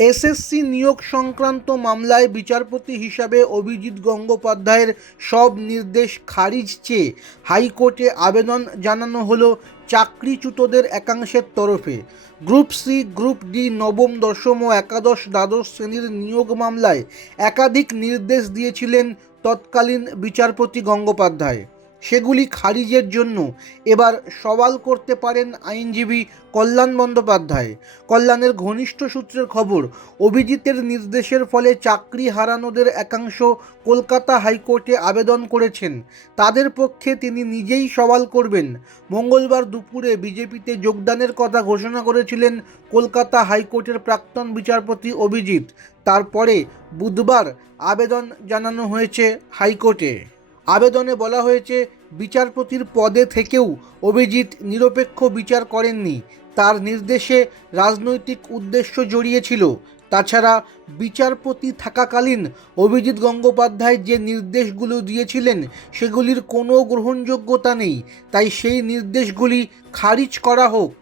SSC নিয়োগ সংক্রান্ত মামলায় বিচারপতি হিসাবে অভিজিৎ গঙ্গোপাধ্যায়ের সব নির্দেশ খারিজ চেয়ে হাইকোর্টে আবেদন জানানো হলো চাকরিচ্যুতদের একাংশের তরফে। গ্রুপ সি, গ্রুপ ডি, নবম, দশম ও একাদশ দ্বাদশ শ্রেণীর নিয়োগ মামলায় একাধিক নির্দেশ দিয়েছিলেন তৎকালীন বিচারপতি গঙ্গোপাধ্যায়। সেগুলি খারিজের জন্য এবার সওয়াল করতে পারেন আইনজীবী কল্যাণ বন্দ্যোপাধ্যায়। কল্যাণের ঘনিষ্ঠ সূত্রের খবর, অভিজিতের নির্দেশের ফলে চাকরি হারানোদের একাংশ কলকাতা হাইকোর্টে আবেদন করেছেন। তাদের পক্ষে তিনি নিজেই সওয়াল করবেন। মঙ্গলবার দুপুরে বিজেপিতে যোগদানের কথা ঘোষণা করেছিলেন কলকাতা হাইকোর্টের প্রাক্তন বিচারপতি অভিজিৎ। তারপরে বুধবার আবেদন জানানো হয়েছে হাইকোর্টে। আবেদনে বলা হয়েছে, বিচারপতির পদে থেকেও অভিজিৎ নিরপেক্ষ বিচার করেননি। তার নির্দেশে রাজনৈতিক উদ্দেশ্য জড়িয়ে ছিল। তাছাড়া বিচারপতি থাকাকালীন অভিজিৎ গঙ্গোপাধ্যায় যে নির্দেশগুলো দিয়েছিলেন সেগুলির কোনো গ্রহণযোগ্যতা নেই। তাই সেই নির্দেশগুলি খারিজ করা হোক।